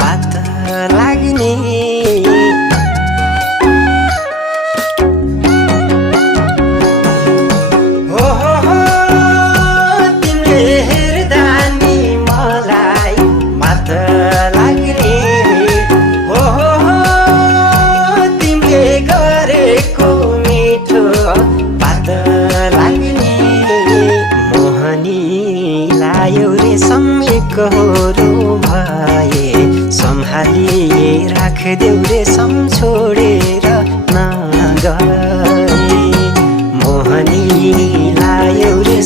बात लाग्ने कहोरो भए सम्हालिए राखदेऊ रे छोडेर नगए मोहनी लायो रे